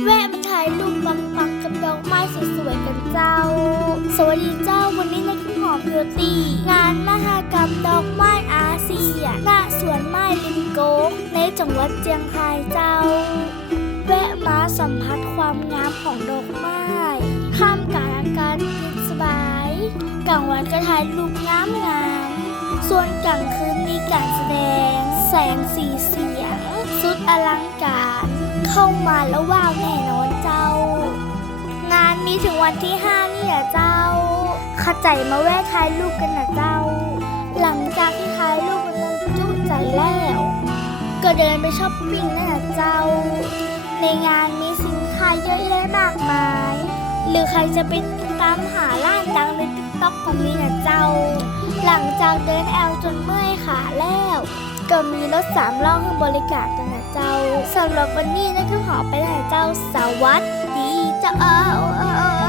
แวะมาถ่ายรูปปังๆกับดอกไม้สวยๆกันเจ้า สวัสดีเจ้าวันนี้ในคุณหอมบิวตี้งานมหกรรมดอกไม้อาเซียนณสวนไม้ลิมโกกในจังหวัดเจียงไฮ้เจ้า แวะมาสัมผัสความงามของดอกไม้ท่ามกลางอากาศเย็นสบายกลางวันก็ถ่ายรูปงามงามส่วนกลางคืนมีการแสดง แสงสีเสียง สุดอลังการ เข้ามาแล้วว้าว มีถึงวันที่5นี่แหละเจ้าเข้าใจมาแวะถ่ายรูปกันนะเจ้า หลังจากที่ถ่ายรูกันนั้นจุใจแล้ว ก็เดินไปช้อปปิ้งนั่นแหละเจ้า ในงานมีสินค้าเยอะแยะมากมาย หรือใครจะไปตามหาร้านดังในติ๊กต็อกก็มีนะเจ้า หลังจากเดินแอลจนเมื่อยขาแล้ว ก็มีรถสามล้อให้บริการกันนะเจ้าสำหรับวันนี้นะคือหอไปแล้วเจ้าสวัสดี จะเอา